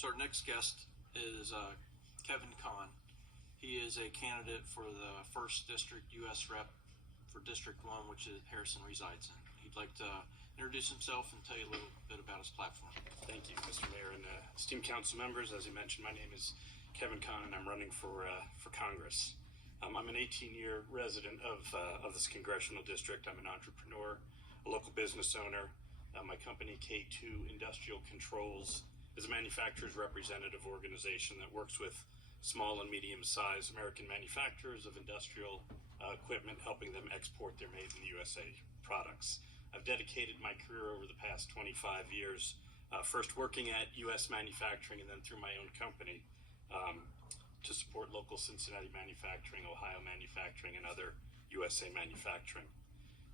So our next guest is Kevin Kahn. He is a candidate for the 1st District U.S. Rep for District 1, which is Harrison resides in. He'd like to introduce himself and tell you a little bit about his platform. Thank you, Mr. Mayor, and esteemed council members. As you mentioned, my name is Kevin Kahn, and I'm running for Congress. I'm an 18-year resident of this congressional district. I'm an entrepreneur, a local business owner. My company, K2 Industrial Controls, is a manufacturer's representative organization that works with small and medium-sized American manufacturers of industrial equipment, helping them export their made-in-the-USA products. I've dedicated my career over the past 25 years, first working at U.S. manufacturing and then through my own company to support local Cincinnati manufacturing, Ohio manufacturing, and other USA manufacturing.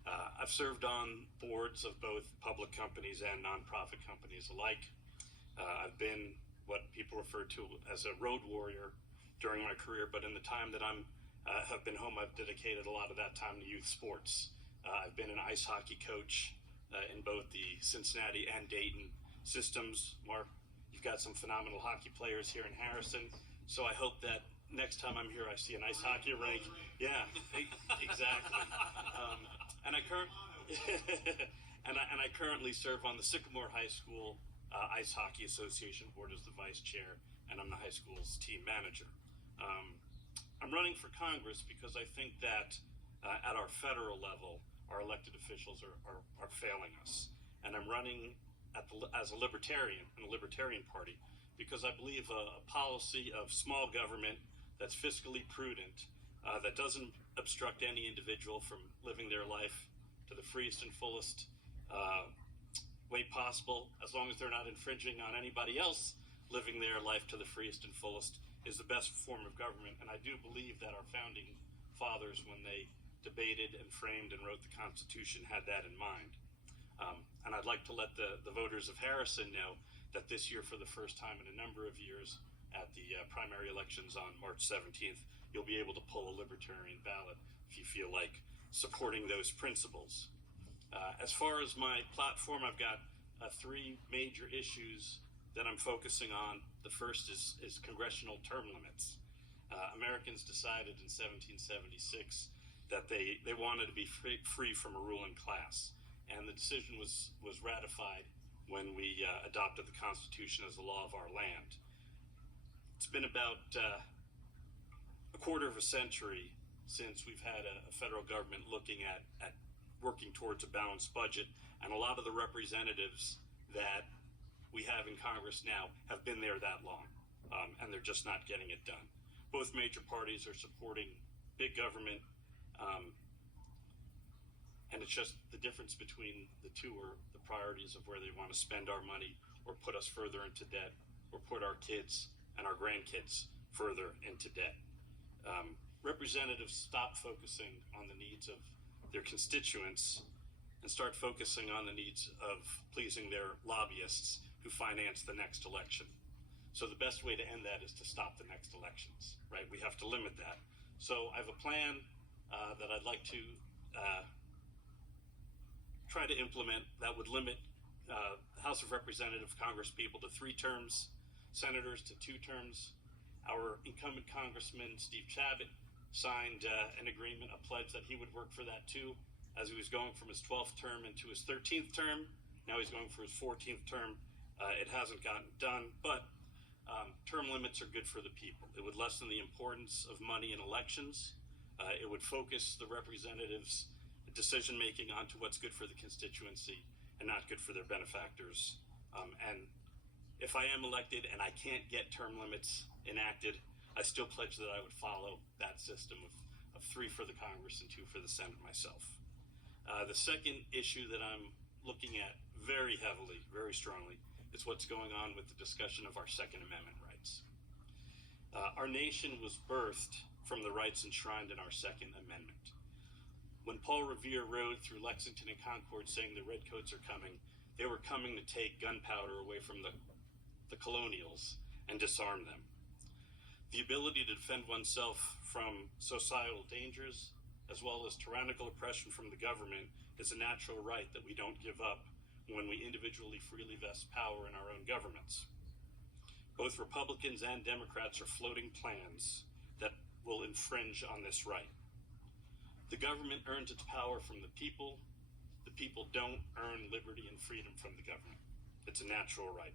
I've served on boards of both public companies and nonprofit companies alike. I've been what people refer to as a road warrior during my career, but in the time that have been home, I've dedicated a lot of that time to youth sports. I've been an ice hockey coach in both the Cincinnati and Dayton systems. Mark, you've got some phenomenal hockey players here in Harrison, so I hope that next time I'm here, I see an ice hockey rink. Yeah, exactly. And I currently serve on the Sycamore High School Ice Hockey Association board as the vice chair, and I'm the high school's team manager. I'm running for Congress because I think that at our federal level, our elected officials are failing us. And I'm running as a libertarian in the Libertarian Party because I believe a policy of small government that's fiscally prudent, that doesn't obstruct any individual from living their life to the freest and fullest way possible, as long as they're not infringing on anybody else living their life to the freest and fullest, is the best form of government. And I do believe that our founding fathers, when they debated and framed and wrote the Constitution, had that in mind. And I'd like to let the voters of Harrison know that this year, for the first time in a number of years, at the primary elections on March 17th, you'll be able to pull a libertarian ballot if you feel like supporting those principles. As far as my platform, I've got 3 major issues that I'm focusing on. The first is congressional term limits. Americans decided in 1776 that they wanted to be free from a ruling class, and the decision was ratified when we adopted the Constitution as the law of our land. It's been about a quarter of a century since we've had a federal government looking at working towards a balanced budget, and a lot of the representatives that we have in Congress now have been there that long, and they're just not getting it done. Both major parties are supporting big government, and it's just the difference between the two are the priorities of where they want to spend our money or put us further into debt or put our kids and our grandkids further into debt. Representatives stop focusing on the needs of their constituents and start focusing on the needs of pleasing their lobbyists who finance the next election. So the best way to end that is to stop the next elections, right? We have to limit that. So I have a plan that I'd like to try to implement that would limit House of Representatives Congress people to 3 terms, senators to 2 terms. Our incumbent Congressman, Steve Chabot, signed an agreement, a pledge that he would work for that too, as he was going from his 12th term into his 13th term. Now he's going for his 14th term. It hasn't gotten done, but term limits are good for the people. It would lessen the importance of money in elections. It would focus the representatives' decision-making onto what's good for the constituency and not good for their benefactors. And if I am elected and I can't get term limits enacted, I still pledge that I would follow that system of 3 for the Congress and 2 for the Senate myself. The second issue that I'm looking at very heavily, very strongly, is what's going on with the discussion of our Second Amendment rights. Our nation was birthed from the rights enshrined in our Second Amendment. When Paul Revere rode through Lexington and Concord saying the redcoats are coming, they were coming to take gunpowder away from the colonials and disarm them. The ability to defend oneself from societal dangers, as well as tyrannical oppression from the government, is a natural right that we don't give up when we individually freely vest power in our own governments. Both Republicans and Democrats are floating plans that will infringe on this right. The government earns its power from the people. The people don't earn liberty and freedom from the government. It's a natural right.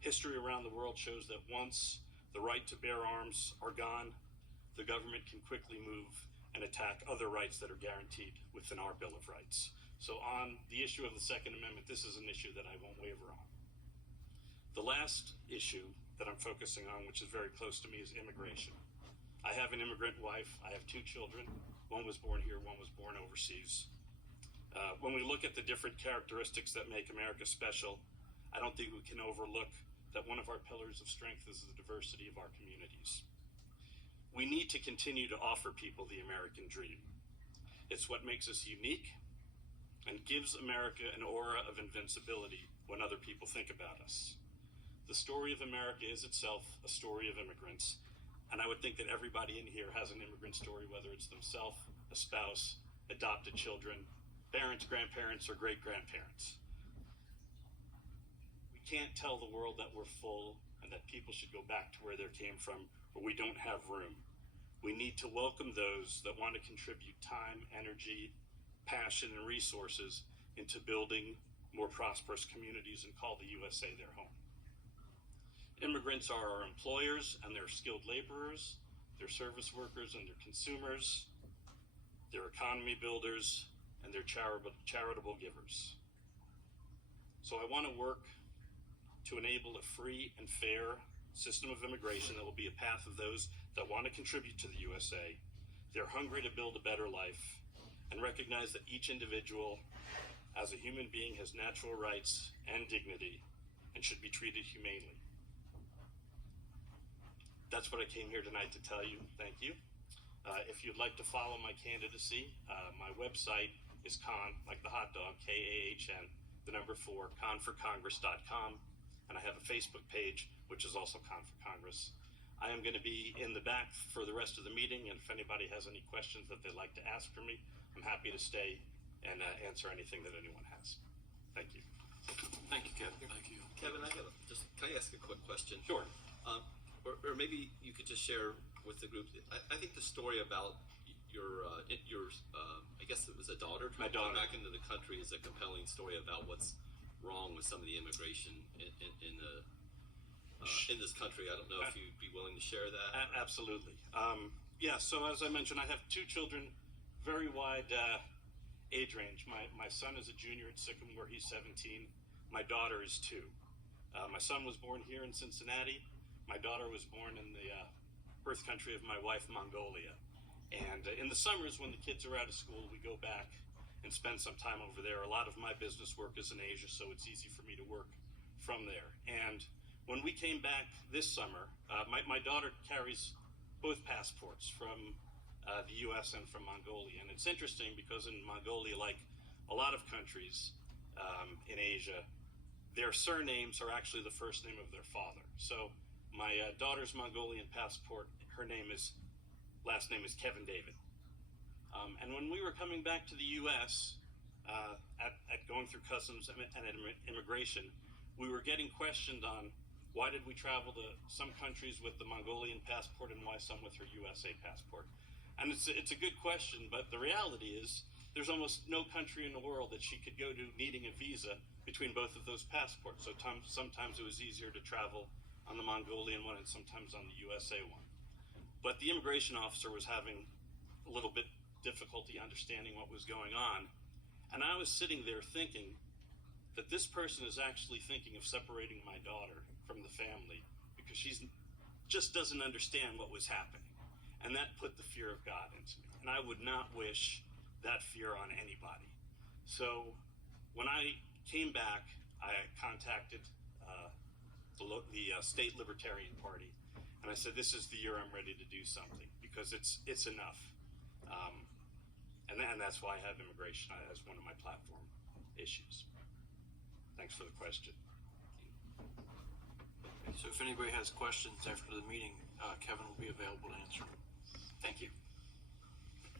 History around the world shows that once the right to bear arms are gone, the government can quickly move and attack other rights that are guaranteed within our Bill of Rights. So on the issue of the Second Amendment, this is an issue that I won't waver on. The last issue that I'm focusing on, which is very close to me, is immigration. I have an immigrant wife. I have 2 children. One was born here, one was born overseas. When we look at the different characteristics that make America special, I don't think we can overlook that one of our pillars of strength is the diversity of our communities. We need to continue to offer people the American dream. It's what makes us unique and gives America an aura of invincibility when other people think about us. The story of America is itself a story of immigrants, and I would think that everybody in here has an immigrant story, whether it's themselves, a spouse, adopted children, parents, grandparents, or great-grandparents. We can't tell the world that we're full and that people should go back to where they came from, or we don't have room. We need to welcome those that want to contribute time, energy, passion, and resources into building more prosperous communities and call the USA their home. Immigrants are our employers and they're skilled laborers, they're service workers and they're consumers, they're economy builders, and they're charitable givers. So I want to work to enable a free and fair system of immigration that will be a path of those that want to contribute to the USA. They're hungry to build a better life and recognize that each individual as a human being has natural rights and dignity and should be treated humanely. That's what I came here tonight to tell you. Thank you. If you'd like to follow my candidacy, my website is Kahn, like the hot dog, K-A-H-N, the number 4, KahnForCongress.com, and I have a Facebook page, which is also Kahn for Congress. I am going to be in the back for the rest of the meeting, and if anybody has any questions that they'd like to ask for me, I'm happy to stay and answer anything that anyone has. Thank you. Thank you, Kevin. Thank you. Kevin, can I ask a quick question? Sure. Or maybe you could just share with the group. I think the story about your I guess it was a daughter My trying to daughter. come back into the country is a compelling story about what's wrong with some of the immigration in this country. I don't know if you'd be willing to share that. Absolutely. Yeah, so as I mentioned, I have 2 children, very wide age range. My son is a junior at Sycamore, he's 17. My daughter is 2. My son was born here in Cincinnati. My daughter was born in the birth country of my wife, Mongolia. And in the summers when the kids are out of school, we go back and spend some time over there. A lot of my business work is in Asia, so it's easy for me to work from there. And when we came back this summer, my daughter carries both passports from the U.S. and from Mongolia. And it's interesting because in Mongolia, like a lot of countries in Asia, their surnames are actually the first name of their father. So my daughter's Mongolian passport, her last name is Kevin David. And when we were coming back to the U.S., at going through customs and immigration, we were getting questioned on why did we travel to some countries with the Mongolian passport and why some with her USA passport. And it's a good question, but the reality is there's almost no country in the world that she could go to needing a visa between both of those passports. So sometimes it was easier to travel on the Mongolian one and sometimes on the USA one. But the immigration officer was having a little bit difficulty understanding what was going on. And I was sitting there thinking that this person is actually thinking of separating my daughter from the family because she just doesn't understand what was happening. And that put the fear of God into me. And I would not wish that fear on anybody. So when I came back, I contacted the State Libertarian Party. And I said, this is the year I'm ready to do something because it's enough. And that's why I have immigration as one of my platform issues. Thanks for the question. So if anybody has questions after the meeting, Kevin will be available to answer them. Thank you.